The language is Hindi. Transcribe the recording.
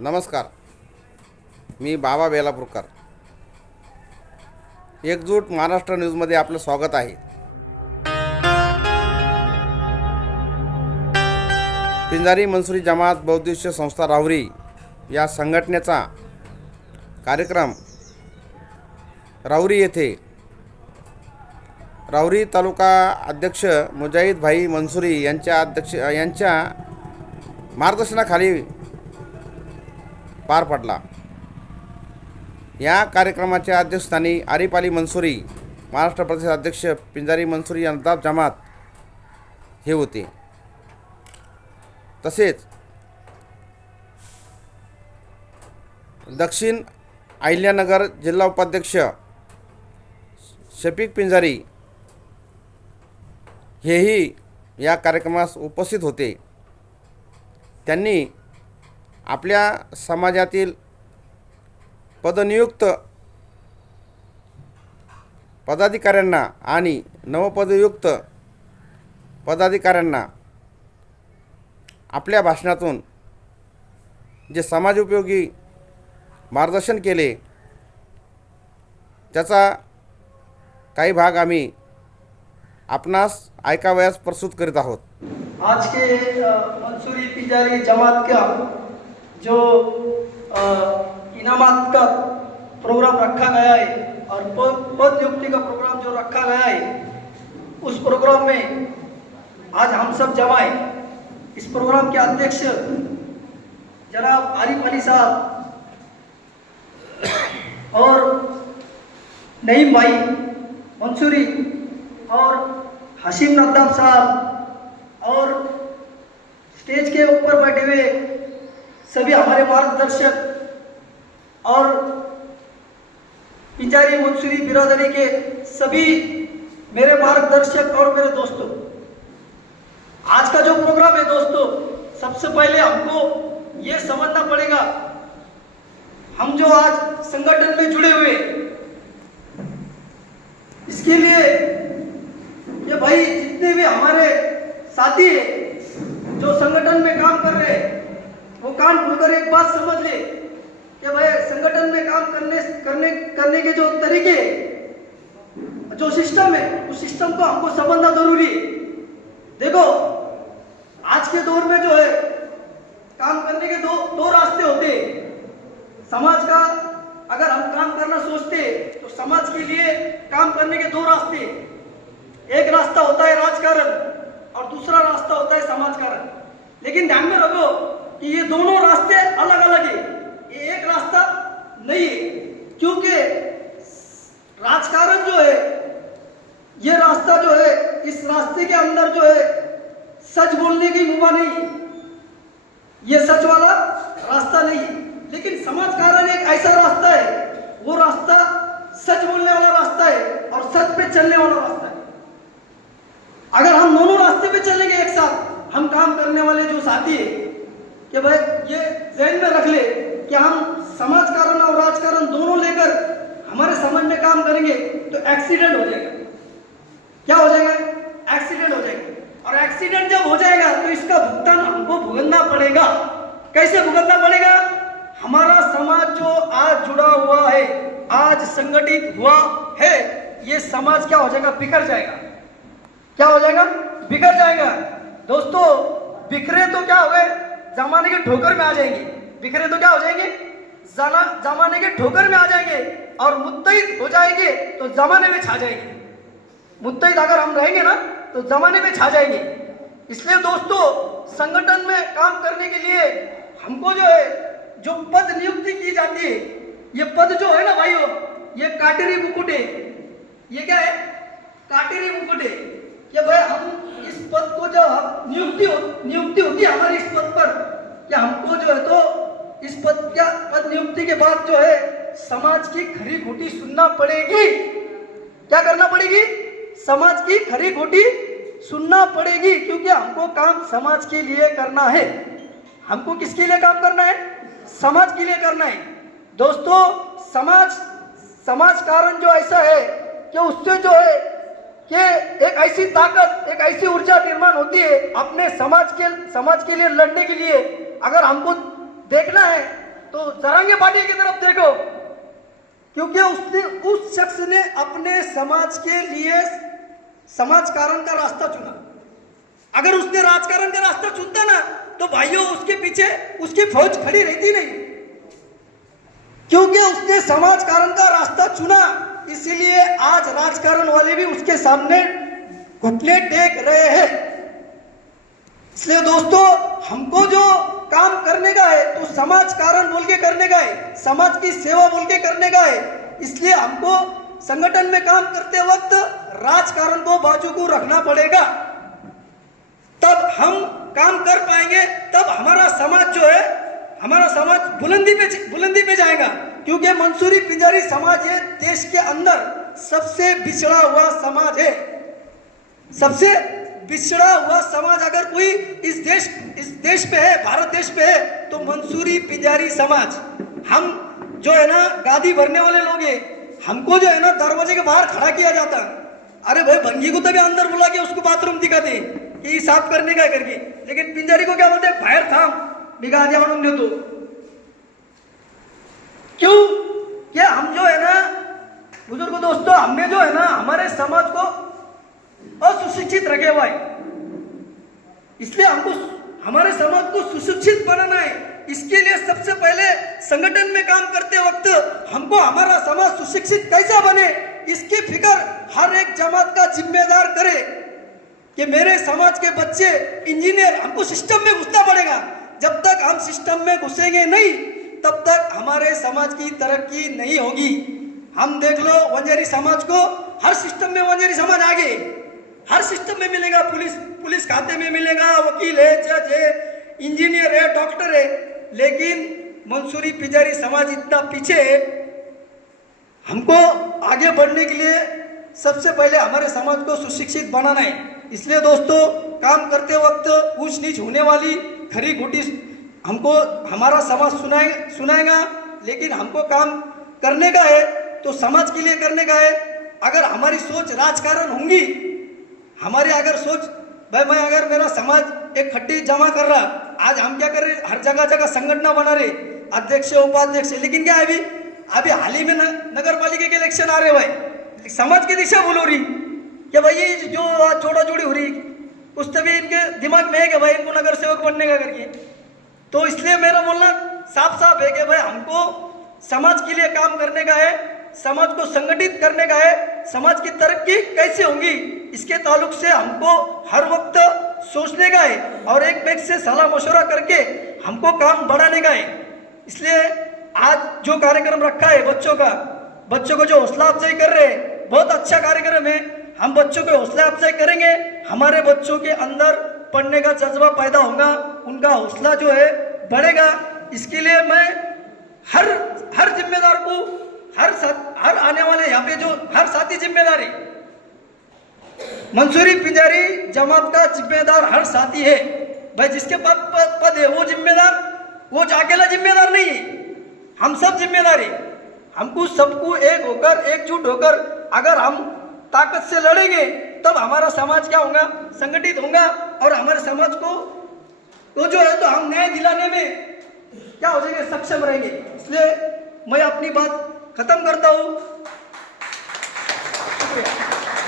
नमस्कार. मी बाबा बेलापूरकर. एकजूट महाराष्ट्र न्यूजमध्ये आपलं स्वागत आहे. पिंजारी मंसूरी जमात बौद्धिस्ट संस्था राहुरी या संघटनेचा कार्यक्रम राहुरी येथे राहुरी तालुका अध्यक्ष मुजाहिद भाई मंसूरी यांच्या मार्गदर्शनाखाली पार पडला. या कार्यक्रमाच्या अध्यक्षस्थानी आरिफ अली मंसूरी, महाराष्ट्र प्रदेश अध्यक्ष पिंजारी मंसूरी अंदाब जमात हे होते. तसेच दक्षिण अहिल्यानगर जिल्हा उपाध्यक्ष शफीक पिंजारी हेही या कार्यक्रमास उपस्थित होते. त्यांनी आपल्या समाजातील पदनियुक्त पदाधिकाऱ्यांना आणि नवपदयुक्त पदाधिकाऱ्यांना आपल्या भाषणातून जे समाजोपयोगी मार्गदर्शन केले त्याचा काही भाग आम्ही आपणास ऐकावयास प्रस्तुत करीत आहोत. आज के मंसूरी पिंजारी जमात का जो इनामात का प्रोग्राम रखा गया है और पद नियुक्ति का प्रोग्राम जो रखा गया है, उस प्रोग्राम में आज हम सब जमा है. इस प्रोग्राम के अध्यक्ष जनाब आरिफ अली साहब और नईम भाई मंसूरी और हसीम नद्दाम साहब और स्टेज के ऊपर बैठे हुए सभी हमारे मार्गदर्शक और पिंजारी मंसूरी बिरादरी के सभी मेरे मार्गदर्शक और मेरे दोस्तों, आज का जो प्रोग्राम है दोस्तों, सबसे पहले हमको ये समझना पड़ेगा, हम जो आज संगठन में जुड़े हुए इसके लिए ये भाई जितने भी हमारे साथी हैं जो संगठन में काम कर रहे हैं, वो कान खुलकर एक बात समझ ले कि भाई संगठन में काम करने के जो तरीके, जो सिस्टम है, उस सिस्टम को हमको समझना जरूरी है. देखो आज के दौर में जो है काम करने के दो रास्ते होते हैं. समाज का अगर हम काम करना सोचते हैं तो समाज के लिए काम करने के दो रास्ते. एक रास्ता होता है राजकारण और दूसरा रास्ता होता है समाजकारण. लेकिन ध्यान में रखो कि ये दोनों रास्ते अलग अलग है, ये एक रास्ता नहीं है. क्योंकि राजकारण जो है, ये रास्ता जो है, इस रास्ते के अंदर जो है सच बोलने की मुबा नहीं, ये सच वाला रास्ता नहीं है. लेकिन समाजकारण एक ऐसा रास्ता है, वो रास्ता सच बोलने वाला रास्ता है और सच पे चलने वाला रास्ता है. अगर हम दोनों रास्ते पे चलेंगे एक साथ, हम काम करने वाले जो साथी है कि भाई ये ध्यान में रख ले कि हम समाजकारण और राजकारण दोनों लेकर हमारे समाज में काम करेंगे तो एक्सीडेंट हो जाएगा. क्या हो जाएगा? एक्सीडेंट हो जाएगा. और एक्सीडेंट जब हो जाएगा तो इसका भुगतान हमको भुगतना पड़ेगा. कैसे भुगतना पड़ेगा? हमारा समाज जो आज जुड़ा हुआ है, आज संगठित हुआ है, ये समाज क्या हो जाएगा? बिखर जाएगा. क्या हो जाएगा? बिखर जाएगा. दोस्तों बिखरे तो क्या हुए? जमाने के ठोकर में आ जाएंगे. बिखरे तो क्या हो जाएंगे? जमाने के ठोकर में आ जाएंगे. और मुत्तहिद हो जाएंगे तो जमाने में छा जाएंगे. मुत्तहिद अगर हम रहेंगे ना तो जमाने में छा जाएंगे. इसलिए दोस्तों संगठन में काम करने के लिए हमको जो है, जो पद नियुक्ति की जाती है, ये पद जो है ना भाइयों, ये काटेरी मुकुट है. ये क्या है? काटेरी मुकुट है. कि भाई हम इस पद को जब नियुक्ति होती है हमारी इस पद पर, कि हमको जो है तो इस पद नियुक्ति के बाद जो है समाज की खरी खोटी सुनना पड़ेगी. क्या करना पड़ेगी? समाज की खरी खोटी सुनना पड़ेगी. क्योंकि हमको काम समाज के लिए करना है. हमको किसके लिए काम करना है? समाज के लिए करना है. दोस्तों समाज कारण जो ऐसा है कि उससे जो है कि एक ऐसी ताकत, एक ऐसी ऊर्जा निर्माण होती है अपने समाज के लिए लड़ने के लिए. अगर हमको देखना है तो जरांगे पाटिल की तरफ देखो, क्योंकि उसने उस शख्स ने अपने समाज के लिए समाजकारण का रास्ता चुना। अगर उसने राजकारण का रास्ता चुनता ना तो भाइयों उसके पीछे उसकी फौज खड़ी रहती नहीं, क्योंकि उसने समाजकारण का रास्ता चुना, इसीलिए आज राजकारण वाले भी उसके सामने घुटने टेक रहे हैं। इसलिए दोस्तों, हमको जो काम करने का है तो समाजकारण बोल के करने का है, समाज की सेवा बोल के करने का है। इसलिए हमको संगठन में काम करते वक्त राजकारण को बाजू को रखना पड़ेगा, तब हम काम कर पाएंगे, तब हमारा समाज जो है, हमारा समाज बुलंदी पे जाएगा। क्योंकि मंसूरी पिंजारी समाज ये देश के अंदर सबसे पिछड़ा हुआ समाज है। सबसे पिछड़ा हुआ समाज अगर कोई इस देश पे है, भारत देश पे है, तो मंसूरी पिंजारी समाज। हम जो है ना गादी भरने वाले लोग हैं, हमको जो है ना दरवाजे के बाहर खड़ा किया जाता। अरे भाई, भंगी को तभी अंदर बुला के उसको बाथरूम दिखाते कि साफ करने का करके, लेकिन पिंजारी को क्या बोलते हैं, बाहर थाम बिगा दिया बनूंगे। तो क्यों? क्या हम जो है ना बुजुर्ग दोस्तों, हमने जो है ना हमारे समाज को असुशिक्षित रखे हुआ है, इसलिए हमको हमारे समाज को सुशिक्षित बनाना है। इसके लिए सबसे पहले संगठन में काम करते वक्त हमको हमारा समाज सुशिक्षित कैसा बने, इसकी फिक्र हर एक जमात का जिम्मेदार करे कि मेरे समाज के बच्चे इंजीनियर, हमको सिस्टम में घुसना पड़ेगा। जब तक हम सिस्टम में घुसेंगे नहीं, तब तक हमारे समाज की तरक्की नहीं होगी। हम देख लो वंजारी समाज को, हर सिस्टम में वंजारी समाज आगे, हर सिस्टम में मिलेगा, पुलिस खाते में मिलेगा, वकील है, जज है, इंजीनियर है, डॉक्टर है, लेकिन मंसूरी पिंजारी समाज इतना पीछे है। हमको आगे बढ़ने के लिए सबसे पहले हमारे समाज को सुशिक्षित बनाना है। इसलिए दोस्तों, काम करते वक्त ऊंच नीच होने वाली खरी खोटी हमको हमारा समाज सुनाएगा, लेकिन हमको काम करने का है तो समाज के लिए करने का है। अगर हमारी सोच राजकारण होंगी, हमारी अगर सोच भाई मैं अगर मेरा समाज एक खट्टी जमा कर रहा, आज हम क्या कर रहे, हर जगह जगह संगठन बना रहे, अध्यक्ष उपाध्यक्ष, लेकिन क्या है अभी हाल ही में नगर पालिका के इलेक्शन आ रहे भाई, समाज की दिशा भूल हो रही कि भाई ये जो जोड़ा जोड़ी हो रही, उस तभी इनके दिमाग में है कि भाई इनको नगर सेवक बनने का करके। तो इसलिए मेरा बोलना साफ साफ है कि भाई हमको समाज के लिए काम करने का है, समाज को संगठित करने का है। समाज की तरक्की कैसे होगी, इसके ताल्लुक से हमको हर वक्त सोचने का है और एक व्यक्ति से सलाह मशवरा करके हमको काम बढ़ाने का है। इसलिए आज जो कार्यक्रम रखा है बच्चों को जो हौसला अफजाई कर रहे हैं, बहुत अच्छा कार्यक्रम है। हम बच्चों को हौसला अफजाई करेंगे, हमारे बच्चों के अंदर पढ़ने का जज्बा पैदा होगा, उनका हौसला जो है बढ़ेगा। इसके लिए मैं हर जिम्मेदार को, हर आने वाले यहाँ पे जो हर साथी जिम्मेदारी, मंसूरी पिंजारी जमात का जिम्मेदार हर साथी है भाई। जिसके पास पद है वो जिम्मेदार, वो अकेला जिम्मेदार नहीं है, हम सब जिम्मेदार है। हमको सबको एक होकर, एकजुट होकर अगर हम ताकत से लड़ेंगे, तब हमारा समाज क्या होगा, संगठित होगा और हमारे समाज को तो जो है तो हम न्याय दिलाने में क्या हो जाएंगे, सक्षम रहेंगे। इसलिए मैं अपनी बात खत्म करता हूँ। शुक्रिया।